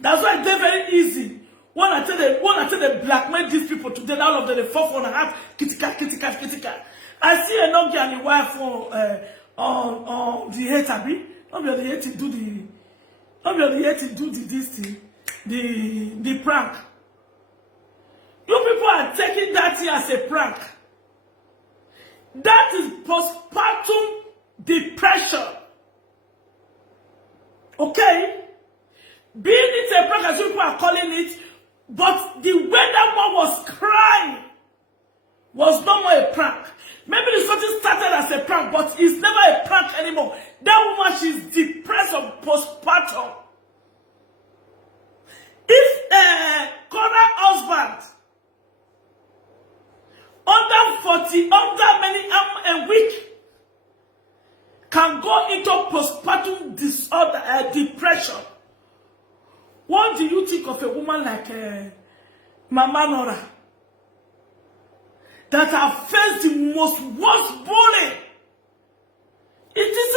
That's why they're very easy. When I tell they blackmail these people to get all of them, they fall for the heart, kitty cat. I see Enogie and the wife on the hater, not be on the hater do the, not be on the hater do this thing, the prank. You people are taking that thing as a prank. That is postpartum depression. Okay? Being it a prank as people are calling it, but the way that one was crying was no more a prank. Maybe the something started as a prank, but it's never a prank anymore. That woman, she's depressed of postpartum. If Cora husband under many a week can go into postpartum disorder, depression. What do you think of a woman like Mama Nora that have faced the most worst bullying? It is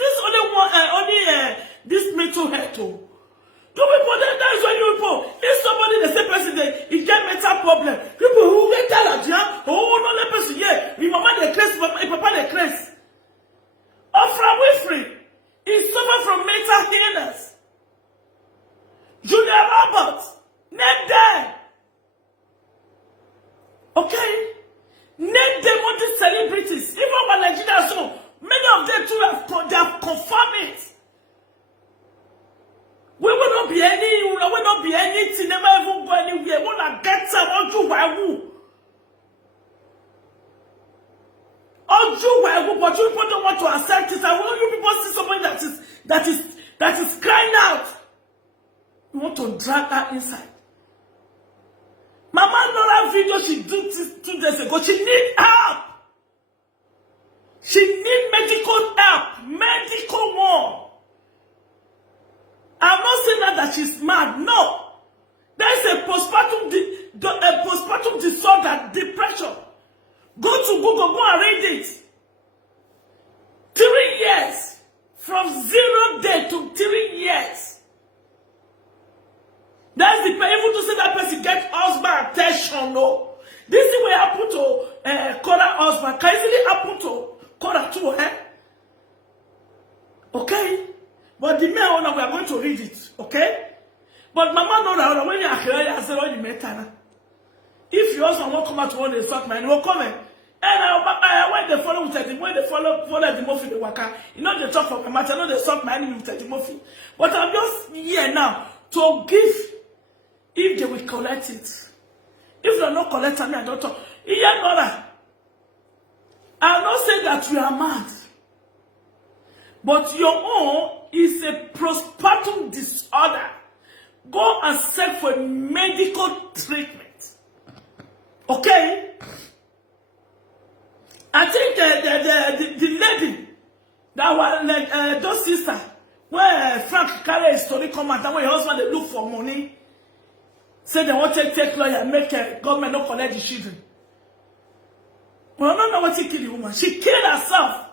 this only one, this mental health too. You people, that is why you people, if somebody the same person he get mental problem, people who get that, oh no, that person, yeah, my mama the crazy, my papa the crazy. Oprah Winfrey, he suffer from mental illness. Julia Roberts, name them. Okay? Name them all these celebrities. Even when Nigeria, so many of them too have confirmed it. We will not be anything, never even go anywhere. We will not get some or do who. But you people don't want to accept it. And when you people see somebody that is crying out, you want to drag her inside. Mama Nora video she did 2 days ago. She need help. She need medical help. Medical one. I'm not saying that she's mad. No. There's a postpartum disorder, depression. Go to Google, go and read it. 3 years. From 0 day to 3 years. That's the pain. Even to say that person get husband attention, no. This is what happened to Cora husband. Can easily happen to Cora too, eh? Okay? But the main owner, we are going to read it, okay? But Mama Nora, when you are here, I said, oh, you met her. If you also want to come out to one day, fuck man, you will come in. And when they follow with the when they follow the muffin, the waka, you know they talk for my matter, I know they suck my enemy with the muffin. But I'm just here now to give if they will collect it. If they are not collecting me, I don't talk. Yeah, Nora. I'm not saying that you are mad. But your own is a postpartum disorder. Go and seek for medical treatment. Okay? I think the lady that was like those sister, where Frank carry a story come out, and when her husband they look for money, say they want to take lawyer and make government not collect the children. Well, I don't know what she killed the woman. She killed herself.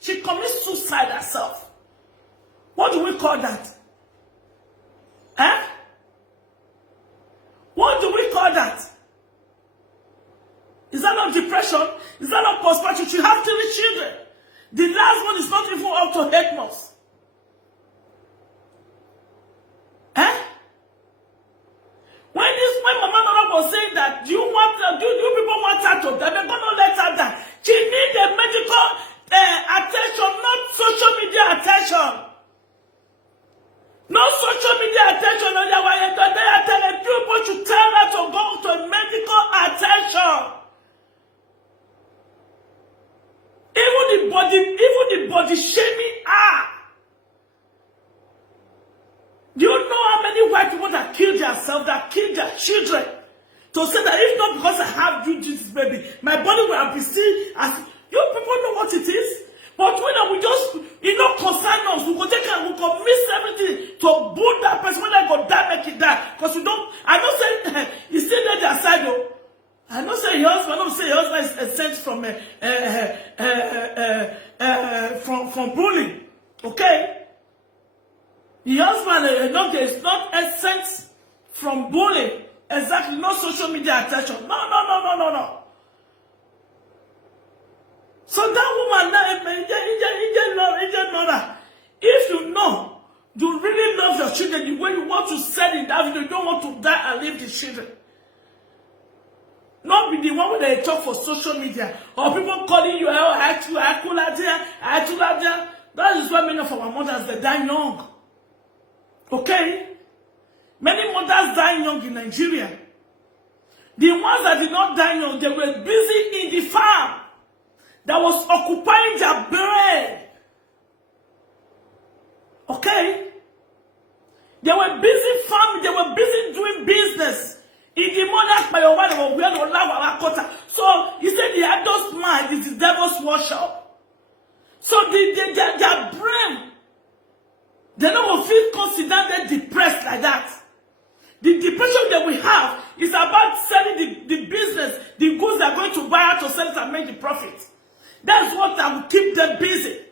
She commits suicide herself. What do we call that? Eh? What do we call that? Is that not depression? Is that not postpartum? She have 3 children. The last one is not even up to 8 months. Eh? When Mama Nora was saying that, do you people want her to die? They're going to let her die. She needs a medical attention, not social media attention. No social media attention. They are telling people to tell her to go to medical attention. Even the body shaming her. Do you know how many white people that killed themselves, that killed their children? To say that if not because I have you this baby, my body will be seen as you people know what it is. But when we just, concern us, we go take and we go miss everything to boot that person. When I go die, make it die. Because we don't, I don't say, you still let their side though. I don't say your husband, I don't say your husband is sent from bullying. Okay? Your husband, is not essence from bullying. Exactly, no social media attention. No. So that woman, if you know, you really love your children the way you want to send in that video, you don't want to die and leave the children. Not be the one when they talk for social media or people calling you, that is why many of our mothers, they die young. Okay? Many mothers die young in Nigeria. The ones that did not die young, they were busy in the farm that was occupying their brain. Okay? They were busy farming, they were busy doing business. In the morning, by your wife, we had our quota. So he said the adult mind is the devil's workshop. So their brain, they never feel considered depressed like that. The depression that we have is about selling the business, the goods they're going to buy out to sell it and make the profit. That's what that will keep them busy.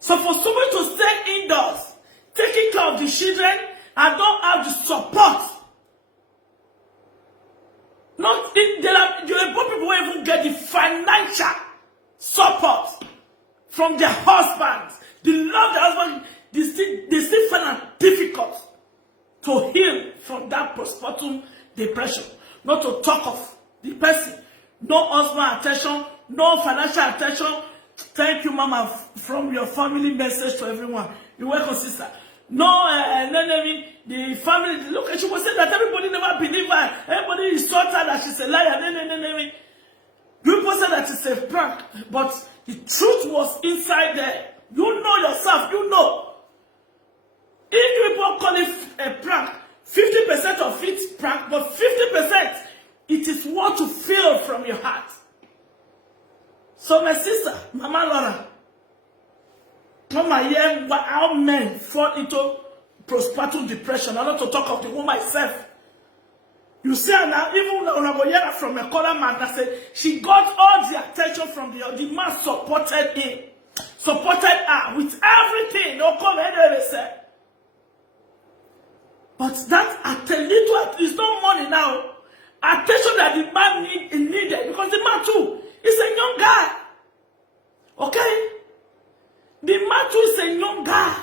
So for someone to stay indoors, taking care of the children, and don't have the support, there are people who even get the financial support from their husbands. They love their husband. They still find it difficult to heal from that postpartum depression. Not to talk of the person. No husband attention, no financial attention. Thank you, Mama, from your family message to everyone. You're welcome, sister. No, the family, look, she was saying that everybody never believe her. Everybody insulted her that she's a liar. People said that it's a prank, but the truth was inside there. You know yourself, you know. If people call it a prank, 50% of it's prank, but 50% it is what you feel from your heart. So my sister, Mama Laura, Mama, yeah, how men fall into postpartum depression. I not to talk of the woman myself. You see her now, even when I go hear from a color man that said she got all the attention from the man supported him, supported her with everything. No come anywhere say. But that attention is no money now. Attention that the man needed, because the man too is a young guy. Okay? The man too is a young guy.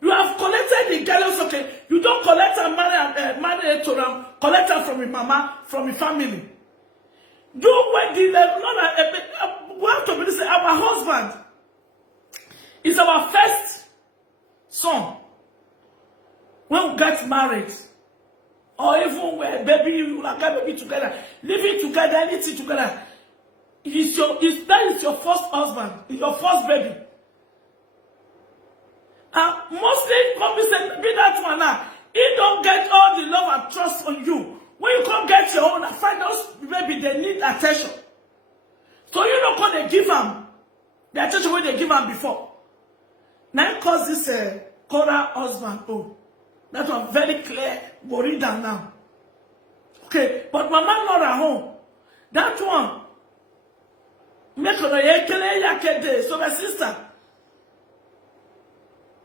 You have collected the girls, okay? You don't collect and marry to them, collect her from your mama, from your family. Do what we have to believe, say, our husband is our first son. When we get married, or even when baby, you like baby together, living together, anything together, that is your first husband, your first baby. Mostly, companies say, be that one now. He don't get all the love and trust on you. When you come get your own, I find those baby, they need attention. So you don't call they give them the attention when they give them before. Now cause this Cora husband, oh, that one very clear, go read that now. Okay, but Mama not at home. That one, make her so my sister.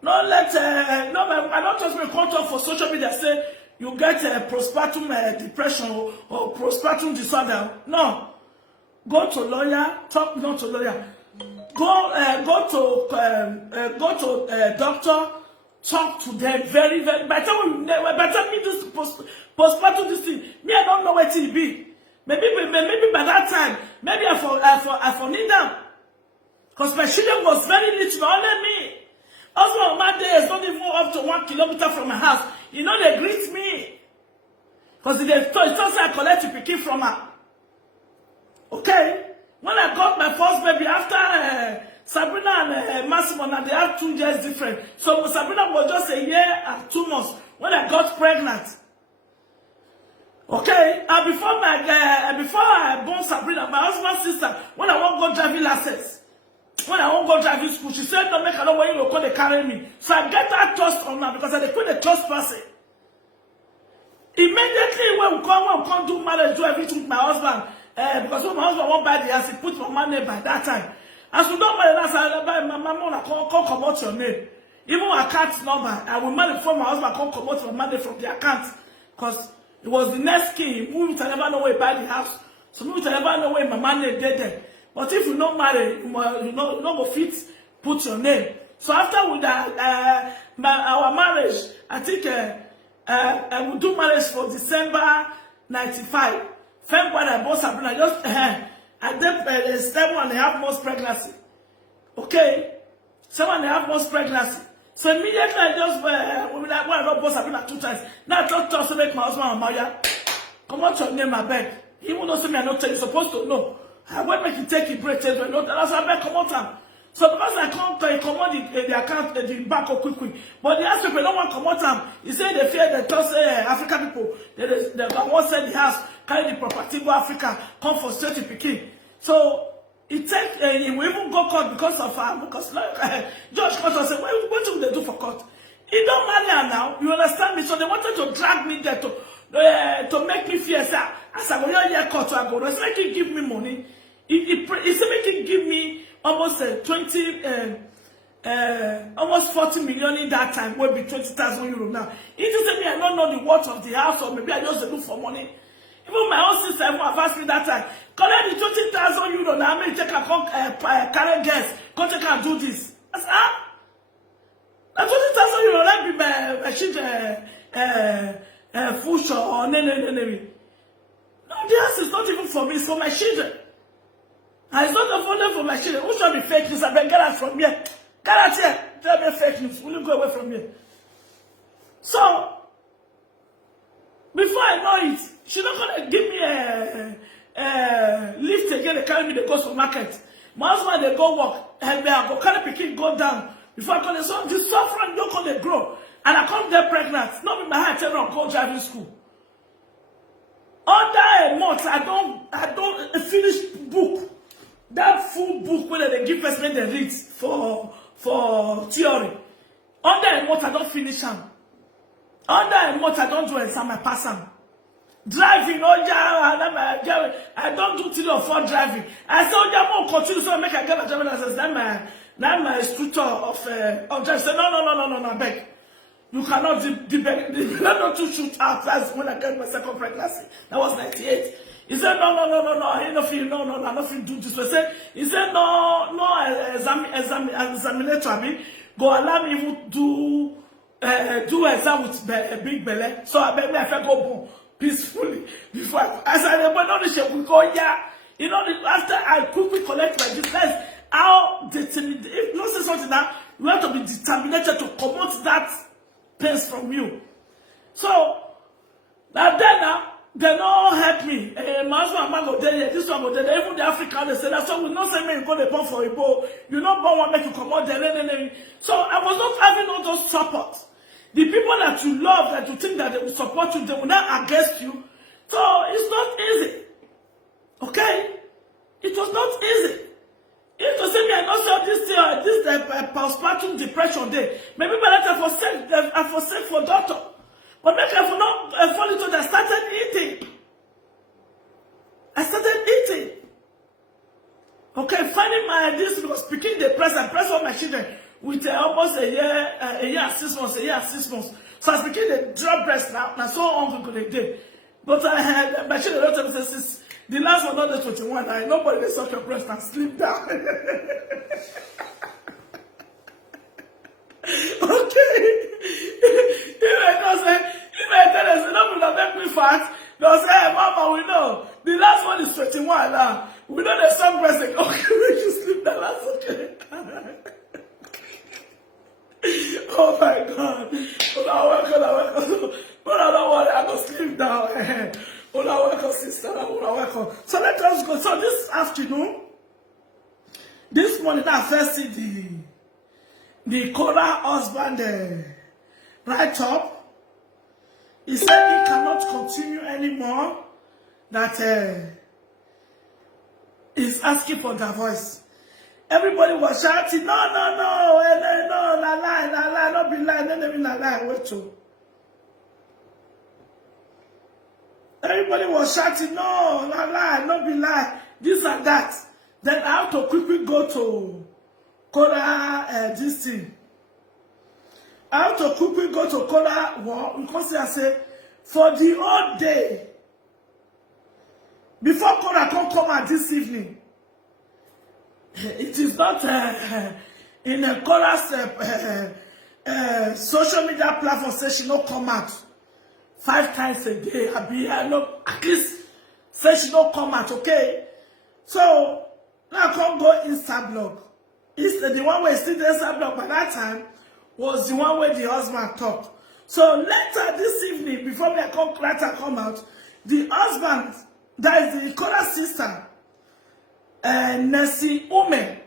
No let I don't just make contact for social media say you get postpartum depression or postpartum disorder. No, go to lawyer. Talk not to lawyer. Go to doctor. Talk to them very. By the time me this postpartum this thing, me I don't know what it be. Maybe by that time, maybe I for need them, because my children was very little. Only me. Also, my day is not even up to 1 kilometer from my house. You know, they greet me. Because they thought I collect the picking from her. Okay? When I got my first baby, after Sabrina and Massimo, and they have 2 years different. So Sabrina was just a year and 2 months when I got pregnant. Okay? And before I born Sabrina, my husband's sister, when I want to go driving license, when I won't go driving school, she said, don't make her know when you come, they carry me. So I get that trust on her because I put a trust person. Immediately when we come do marriage, do everything with my husband, because when my husband won't buy the house, he put my name by that time. As we don't buy the house, I buy my mama, come out your name. Even account number, I will mail it from my husband, come out my money from the account. Because it was the next key. Moving to never know where buy the house. So moving to never know where my money dead there. But if you not marry, you not go fit put your name. So after with our marriage, I think I will do marriage for December 95. February I bought Sabrina, just I did 7.5 months pregnancy. Okay? 7.5 months pregnancy. So immediately I just when I don't bought Sabrina 2 times. Now I just to make my husband and Maya. Come on your name, I beg. Even though me I not tell you supposed to know. I went make you take a break, tell you not that's I beg come on. So because I come the account the bank quick. But the house people don't want to come out. He said they fear the toss African people. They want sell the house, carry the property, go Africa, come for straight to Peking. So it take we even go court because of because Judge court and say, what do they do for court? It don't matter now. You understand me? So they wanted to drag me there to make me fear. As I go here court, I go. It's like he give me money. It's making give me almost 40 million in that time. Will be 20,000 euro now. It is me. I don't know the worth of the house, or maybe I just look for money. Even my own sister have asked me that time. Collect the 20,000 euro now. I may take a current guest. Come take and do this. I said, that 20,000 euro. Let me my full show or no. No, the house is not even for me. It's for my children. And it's not only for my children. Who should be fake news? I better get out from here. Get out here. Tell me fake news. Will you go away from here? So, before I know it, she's not going to give me a lift again. They carry me, they go to market. My husband, they go work. And I go carry pikin go down. Before I call the son, this suffering don't call they grow. And I come there pregnant. Not with my hand, tell them go driving school. Under a month, I don't finish book. That full book where they give us when they read for theory. Under a month, I don't finish them. Under a month, I don't do exam, I pass them. Driving, I don't do 3 or 4 driving. I say, oh, yeah, continue so I make a get my driving license. Then my instructor of driving said, no, beg. You cannot not to shoot out. That's when I get my second pregnancy. That was 98. He said, no, I ain't nothing, no, nothing do this. He said, no, examinator, I mean, go allow me even do exam with a big belly. So I bet me I can go boom peacefully before I said, but not the shape we go, yeah. You know, after I quickly collect my business, how determined, if you say something now, you have to be determined to promote that pace from you. So, now then, they don't help me. My husband and man go there, this one go there. Even the African, they say that. So we not say me go the born for a bow. You not born one make you come out there. So I was not having all those support. The people that you love, that you think that they will support you, they will not against you. So it's not easy. Okay? It was not easy. If to say me I not saw this postpartum depression day, maybe by that I forsake for doctor. But make I for not fall into that. I started eating. Okay, finding my this because picking the press and press on my children with almost a year and 6 months. So I was beginning to drop breast now. And so on for the day. But I had my children a lot of says the last one not the 21. Nobody they suck your breast and sleep down. Okay. If I tell us, no people make me fat, they'll say, hey, Mama, we know. The last one is 21 now. We know the song breast. Okay, we just sleep down. That's okay. Oh my God. Oh, but I don't worry, I go sleep down. Oh, welcome, sister. Oh, welcome. So let us go. So this afternoon, this morning, I first see the Cora husband right up. He said he cannot continue anymore. That he's asking for divorce. Everybody was shouting, no, la lie, not be lying, not lie, wait to. Everybody was shouting, no, la lie, not be lie, this and that. Then I have to quickly go to Cora this thing. I have to quickly go to Kola War because I say for the whole day before Kola come out this evening. It is not in a Kola's social media platform say she no come out 5 times a day. I know at least say she no come out, okay? So now I can't go Insta blog. It's the one where still the Insta blog by that time was the one where the husband talked. So later this evening, before me come out, the husband, that is the Kola's sister, Nessie Ume,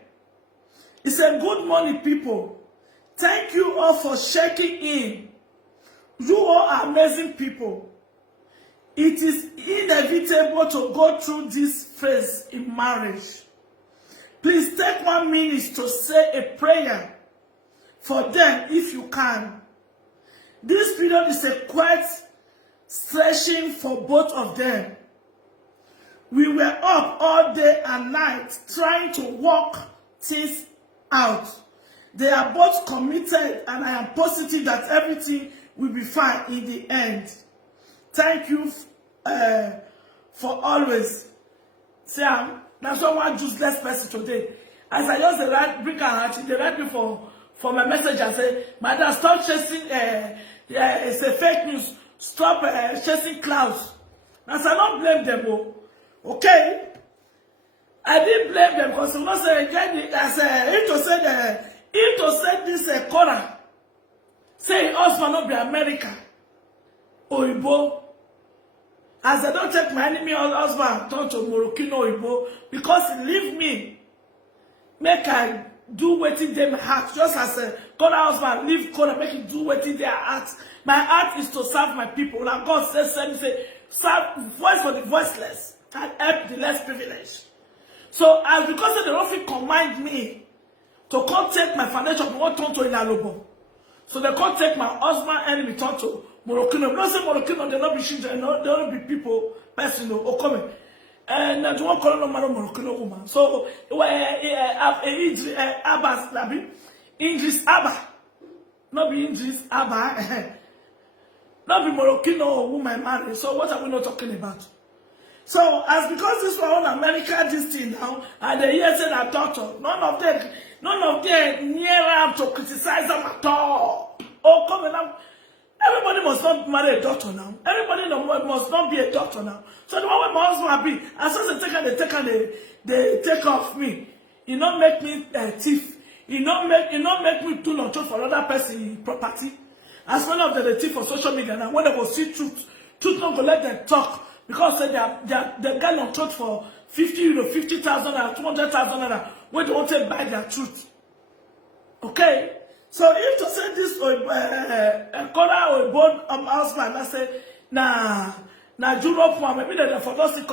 he said, "Good morning, people. Thank you all for checking in. You all are amazing people. It is inevitable to go through this phase in marriage. Please take 1 minute to say a prayer for them if you can. This period is a quite stretching for both of them. We were up all day and night trying to work things out. They are both committed and I am positive that everything will be fine in the end. Thank you for always." Sam, that's one useless person today. As I just bring her heart, they write me for my message and say, "Madam, stop chasing it's a fake news. Stop chasing clouds." As I don't blame them, okay? I didn't blame them because someone said again, if to say this Kora, say husband not be America, Oibo. As I don't take my enemy husband turn to Moroccan Oibo because he leave me, make I do wetin dey my heart. Just as a Kora husband leave Kora, make him do wetin their heart. My heart is to serve my people. And God says, serve voice for the voiceless and help the less privileged. So as because of the Rofi command me to come take my financial one turn to Inalobo. So they can't take my husband enemy turn to Moroccan. Not say Moroccan, they don't be children, they don't be people, personal, or coming. And I don't call no man Moroccan woman. So Abbas Nabi, English Abba, not be English Abba, not be Moroccan woman married. So what are we not talking about? So as because this one on America this thing now, and they hear say that doctor, none of them near up to criticize them at all. Oh, come on. Everybody must not marry a doctor now. Everybody must not be a doctor now. So the one where my husband be, as soon as they take off me, you not make me a thief. You not make me do not for another person property. As one of the thief for social media now, when they will see truth not gonna let them talk. Because they got on truth for 50 euro, 50,000 and 200,000 when they want to buy their truth. Okay? So if to say this Kora or born husband, I say, nah, Europe, maybe they forgot to